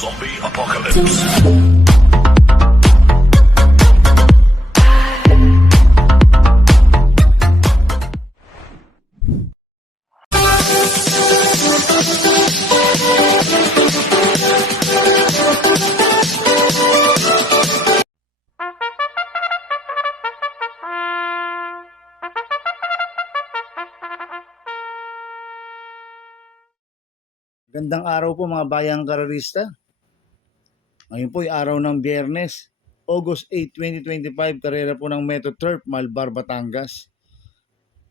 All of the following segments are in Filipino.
Zombie Apocalypse. Gandang araw po mga bayang karerista. Ngayon po ay araw ng Biyernes, August 8, 2025, karera po ng Metro Turf, Malbar, Batangas.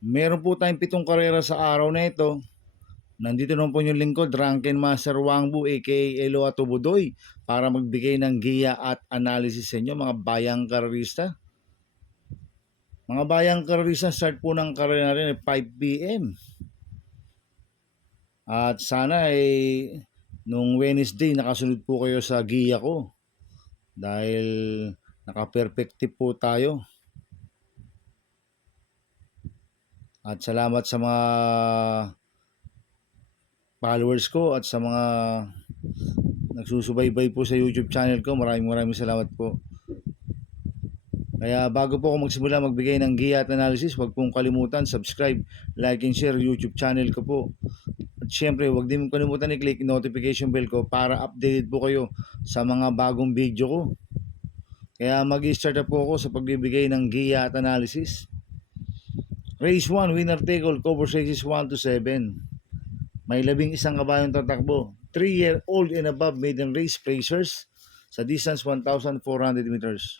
Meron po tayong 7 karera sa araw na ito. Nandito naman po yung lingkod, Drunken Master Wangbu aka Elo Atubudoy, para magbigay ng giya at analysis sa inyo mga bayang karerista. Mga bayang karerista, start po ng karera natin ay 5 p.m. At sana ay nung Wednesday nakasunod po kayo sa giya ko dahil naka-perfect tip po tayo. At salamat sa mga followers ko at sa mga nagsusubaybay po sa YouTube channel ko. Maraming salamat po. Kaya bago po ako magsimula magbigay ng giya at analysis, huwag pong kalimutan subscribe, like and share YouTube channel ko po. At syempre, huwag din kalimutan i-click notification bell ko para updated po kayo sa mga bagong video ko. Kaya mag-start na po ako sa pagbibigay ng giya at analysis. Race 1, winner take all, cover races 1 to 7. May 11 kabayong tatakbo. 3-year-old and above maiden race placers sa distance 1,400 meters.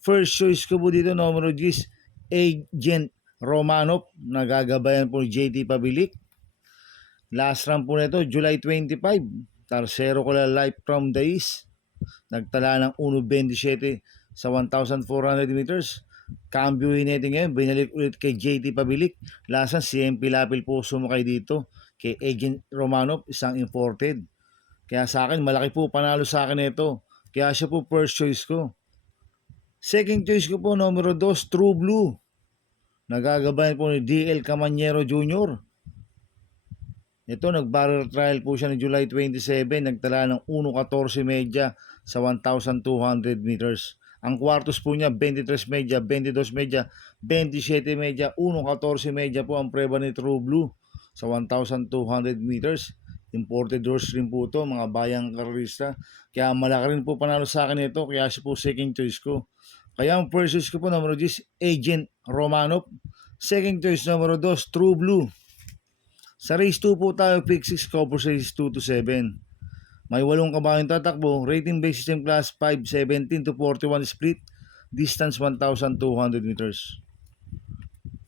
First choice ko po dito, numero 10, Agent Romanov, nagagabayan po ni JT Pabilik. Last run po nito, July 25, Tercero ko lang Life from the East. Nagtala ng 1.27 sa 1,400 meters. Cambio natin ngayon, binalik ulit kay JT Pabilik. Last run, CMP Lapil po sumakay dito kay Agent Romanov, isang imported. Kaya sa akin, malaki po panalo sa akin ito. Kaya siya po first choice ko. Second choice ko po, numero 2, True Blue. Nagagabayan po ni DL Camanyero Jr. Ito, nag-barrel trial po siya ng July 27. Nagtala ng 1.14 media sa 1,200 meters. Ang kwartos po niya, 23 media, 22 media, 27 media, 1.14 media po ang preba ni True Blue sa 1,200 meters. Imported horse rin po ito, mga bayang karerista. Kaya malaki rin po panalo sa akin ito, kaya siya po second choice ko. Kaya ang first choice ko po, numero 10, Agent Romanov. Second choice, numero 2, True Blue. Sa race 2 po tayo, pick 6, cover race 2 to 7. May 8 kabayong tatakbo, rating based system class 5, 17 to 41 split, distance 1,200 meters.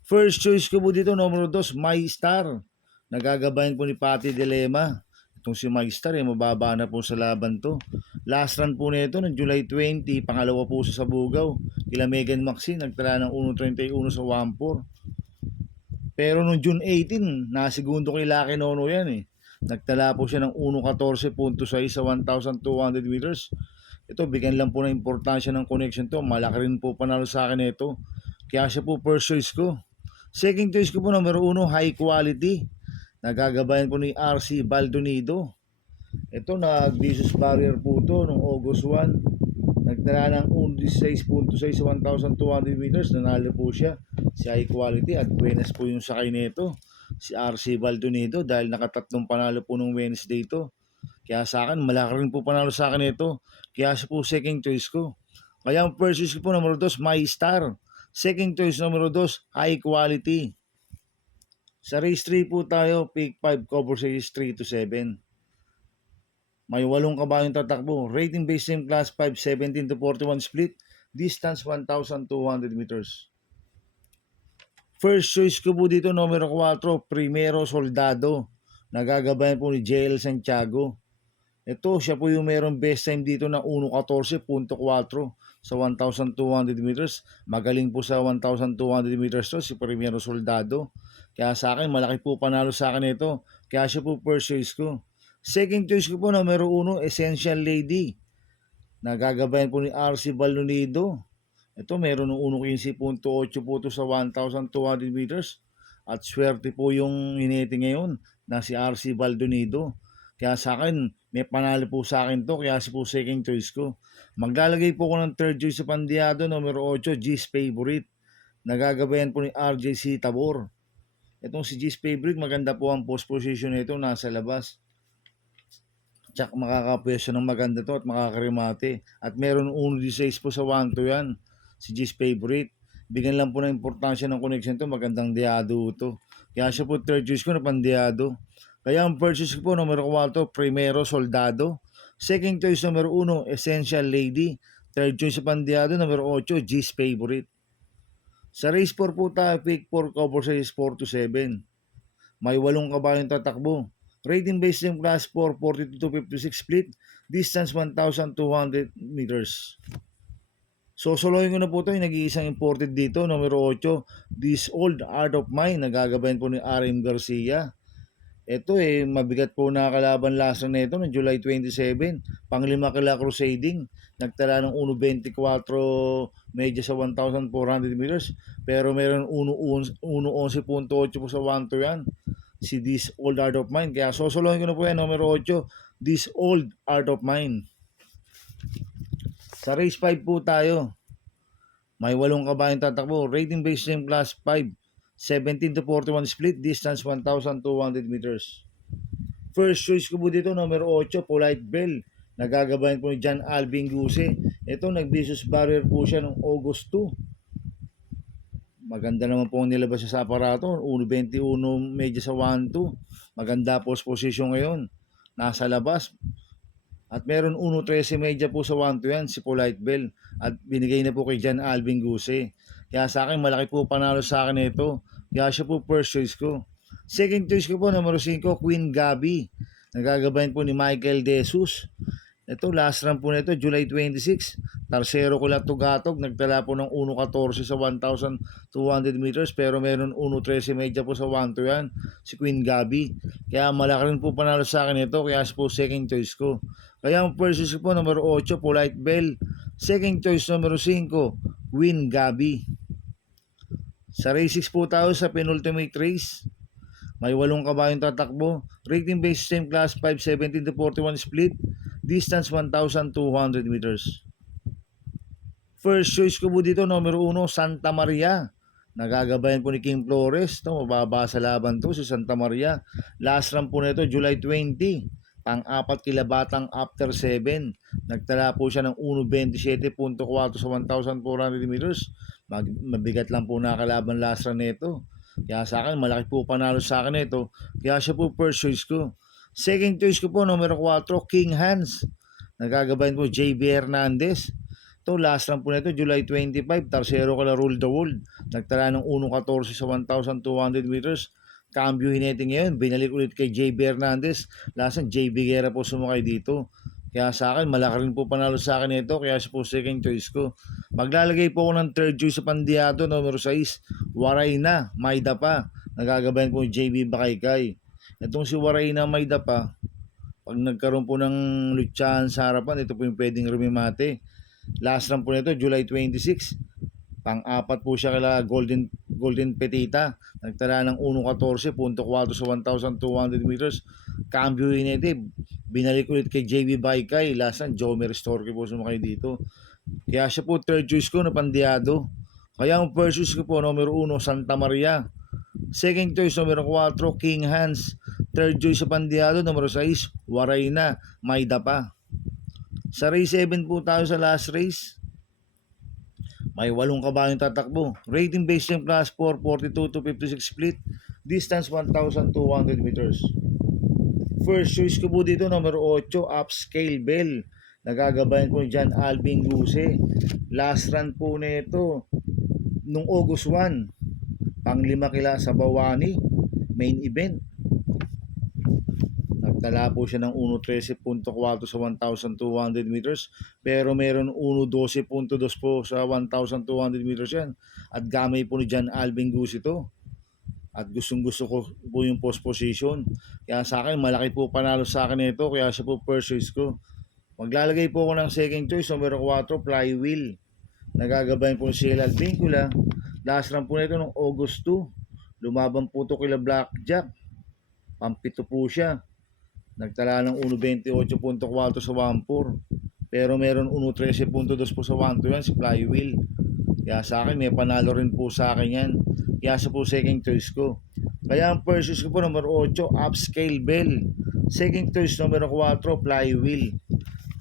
First choice ko po dito, numero 2, My Star. Nagagabayan po ni Patty Dilema. Itong si My Star, mababa na po sa laban to. Last run po nito ng July 20, pangalawa po sa Bugaw. Kila Megan Maxine, nagtala ng 1.31 sa 1.4. Pero noong June 18, nasigundo kay Lucky Nono yan eh. Nagtala po siya ng 1.14.6 sa 1,200 meters. Ito, bigyan lang po ng importansya ng connection to. Malaki rin po panalo sa akin ito. Kaya siya po first choice ko. Second choice ko po, numero 1, High Quality. Nagagabayan po ni RC Baldonido. Ito, nag-Jesus barrier po ito noong August 1. Nagtala ng 16.6 sa 1,200 meters. Nanalo po siya. Si High Quality at Buenas po yung sakay nito. Si RC Baldonido dahil nakatatlong panalo po nung Wednesday ito. Kaya sa akin, malaki rin po panalo sa akin ito. Kaya siya po second choice ko. Kaya ang first choice ko po, numero 2, My Star. Second choice, numero 2, High Quality. Sa race 3 po tayo, pick 5, cover race 3 to 7. May 8 kabayong tatakbo. Rating based same class 5, 17 to 41 split. Distance 1,200 meters. First choice ko po dito, numero 4, Primero Soldado. Nagagabayan po ni JL Santiago. Ito, siya po yung merong best time dito na 1.14.4 sa 1,200 meters. Magaling po sa 1,200 meters to, si Primero Soldado. Kaya sa akin, malaki po panalo sa akin ito. Kaya siya po first choice ko. Second choice ko po, numero 1, Essential Lady. Nagagabayan po ni RC Baldonido. Ito, meron ng 1.15.8 po ito sa 1,200 meters. At swerte po yung hinete ngayon na si RC Baldonido. Kaya sa akin, May panalo po sa akin to, kaya si po second choice ko. Maglalagay po ako ng third choice sa Pandiado, numero 8, G's Favorite. Nagagabayan po ni RJC Tabor. Itong si G's Favorite, maganda po ang post position nito, nasa labas. Tsak makakapwesto ng maganda to at makakarimate. At meron 1-16 po sa 1-2 yan, si G's Favorite. Bigyan lang po ng importansya ng connection to, magandang diado to. Kaya siya po third choice ko na Pandiado. Kaya ang purchase ko po, numero 4, Primero Soldado. Second choice, numero 1, Essential Lady. Third choice sa Pandiado, numero 8, G's Favorite. Sa race 4 po tayo, pick 4, cover size 4 to 7. May 8 kabayong tatakbo. Rating based yung class 4, 42 to 56 split. Distance 1,200 meters. So, solohin ko na po ito, yung nag-iisang imported dito, numero 8, This Old Art of Mine. Nagagabayan po ni RM Garcia. Ito mabigat po na kalaban last na ito noong July 27, pang-5 kila crusading, nagtala ng 1.24 medya sa 1,400 meters, pero meron 1.11.8 po sa 1-2 yan, si This Old Art of Mine. Kaya sosolohin ko na po yan, numero 8, This Old Art of Mine. Sa race 5 po tayo, may 8 kabayong tatakbo, rating based game class 5, 17 to 41 split, distance 1,200 meters. First choice ko po dito, numero 8, Polite Bell. Nagagabayan po ni John Alvin Guse. Ito, nag-vicious barrier po siya noong August 2. Maganda naman po nilabas sa aparato. 1.21 medya sa 1-2. Maganda post position ngayon. Nasa labas. At meron 1.13 medya po sa 1-2 yan, si Polite Bell. At binigay na po kay John Alvin Guse. Kaya sa akin, malaki po panalo sa akin ito. Kaya siya po first choice ko. Second choice ko po, numero 5, Queen Gabi. Nagagabayan po ni Michael De Jesus. Ito, last run po nito, July 26. Tarsero ko lang tugatog. Nagtala po ng 1.14 sa 1,200 meters. Pero meron 1.13 medya po sa 1-2 yan, si Queen Gabi. Kaya malaki rin po panalo sa akin ito. Kaya siya po second choice ko. Kaya ang first choice ko po, numero 8, Polite Bell. Second choice, numero 5, Queen Gabi. Sa race 6 po tayo sa penultimate race. May 8 kabayong tatakbo. Rating based same class 5, 17 to 41 split. Distance 1,200 meters. First choice ko po dito, numero 1, Santa Maria. Nagagabayan po ni King Flores. Ito, mababa sa laban to, si Santa Maria. Last run po nito, July 20. Pang-4 kilabatang after 7. Nagtala po siya ng 1.27.4 sa 1,400 meters. Mabigat lang po nakalaban last run nito. Kaya sa akin, malaki po panalo sa akin ito. Kaya siya po first choice ko. Second choice ko po, numero 4, King Hans. Nagagabayan po JB Hernandez. Ito, last run po nito, July 25. Tarsero kala Rule the World. Nagtala ng 1.14 sa 1,200 meters. Cambio hinete ngayon, binalik ulit kay JB Hernandez. Lasan, JB Guerra po sumakay dito. Kaya sa akin, malaki rin po panalo sa akin ito. Kaya siya po second choice ko. Maglalagay po ako ng third choice sa Pandiado, numero 6, Warayna, Mayda pa. Nagagabayan po JB Bakaykay. Itong si Warayna, Mayda pa, pag nagkaroon po ng lutsahan sa harapan, ito po yung pwedeng rumimate. Last run po nito, July 26. Pang-4 po siya kala Golden Petita. Nagtala ng 1.14.4 sa 1,200 meters. Cambio hinete. Binalik ulit kay JB Baykay. Lasan, Jomer Storke po sumakay dito. Kaya siya po third choice ko na Pandiado. Kaya ang first choice ko po, numero 1, Santa Maria. Second choice, numero 4, King Hans. Third choice sa Pandiado, numero 6, Warayna, Mayda pa. Sa race 7 po tayo sa last race. May 8 kabayong tatakbo. Rating based yung class 4, 42 to 56 split. Distance 1,200 meters. First choice ko po dito, numero 8, Upscale Bell. Nagagabayan ko ni John Alvin Guse. Last run po nito nung August 1. Pang-5 kila sa Bawani. Main event. Nagtala po siya ng 1.13.4 sa 1,200 meters. Pero meron 1.12.2 po sa 1,200 meters yan. At gamay po ni John Alvin Guse ito. At gustong-gusto ko po yung post position. Kaya sa akin, malaki po panalo sa akin ito. Kaya siya po first choice ko. Maglalagay po ako ng second choice, numero 4, Flywheel. Nagagabayan po si Hilal Vincula. Last run po nito noong August 2. Lumaban po ito kila Blackjack. Pampito po siya. Nagtala ng 1.28.4 sa 1.4. Pero meron 1.13.2 po sa 1.2 yan, si Flywheel. Kaya sa akin, may panalo rin po sa akin yan. Kaya sa po second choice ko. Kaya ang first choice ko po, number 8, Upscale Bell. Second choice, number 4, Flywheel.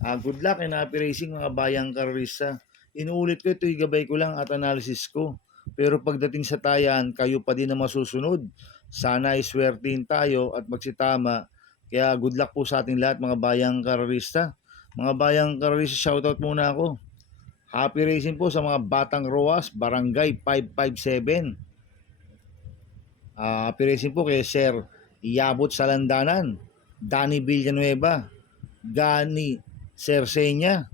Good luck and happy racing mga bayang karista. Inuulit ko, ito igabay ko lang at analysis ko. Pero pagdating sa tayan, kayo pa din na masusunod. Sana ay swertin tayo at magsitama. Kaya good luck po sa ating lahat mga bayang karista. Mga bayang karista, shoutout muna ako. Happy racing po sa mga Batang Roas, Barangay 557. Happy racing po kay Sir Yabot Salandanan, Danny Villanueva, Gani Cerceña,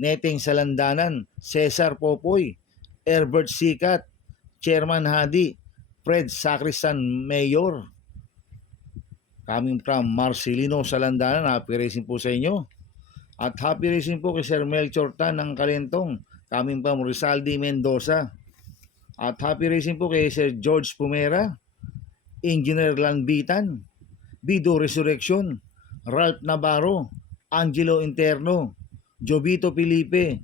Neteng Salandanan, Cesar Popoy, Herbert Sikat, Chairman Hadi, Fred Sacristan Mayor. Coming from Marcelino Salandanan, happy racing po sa inyo. At happy racing po kay Sir Melchor Tan ng Kalentong, coming from Rizaldi Mendoza. At happy racing po kay Sir George Pumera, Engineer Lanbitan, Bido Resurrection, Ralph Navarro, Angelo Interno, Jovito Felipe.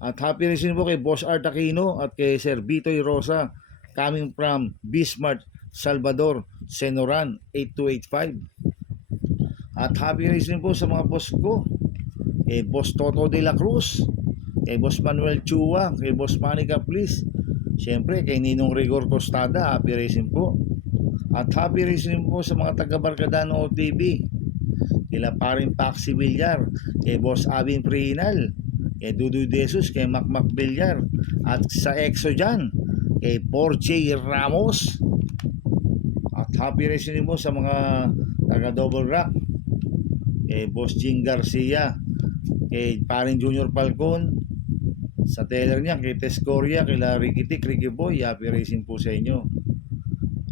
At happy racing po kay Boss Art Aquino at kay Sir Bitoy Rosa, coming from Bismarck, Salvador, Senoran 8285. At happy racing po sa mga boss ko, kay Boss Toto de la Cruz, kay Boss Manuel Chua, kay Boss Manica Please, siyempre kay Ninong Rigor Costada, happy racing po. At happy racing po sa mga taga-Barkada ng OTV, kila paring Paxi Villar, kay Boss Abin Prinal, kay Dudu Desus, kay Macmac Villar, at sa EXO dyan, kay Porche Ramos. At happy racing po sa mga taga-Double Rock, kay Boss Jing Garcia, kay paring Junior Falcon, sa teller niya, kay Tescoria, kay Ricky Tik, Ricky Boy, happy racing po sa inyo.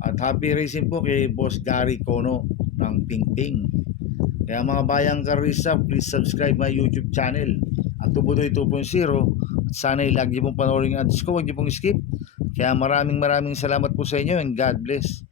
At happy racing po kay Boss Gary Kono ng Ping Ping. Kaya mga bayang karista, please subscribe my YouTube channel at Tubudoy 2.0. At sana'y lagi pong panoorin ang ads ko, huwag niyo pong skip. Kaya maraming salamat po sa inyo and God bless.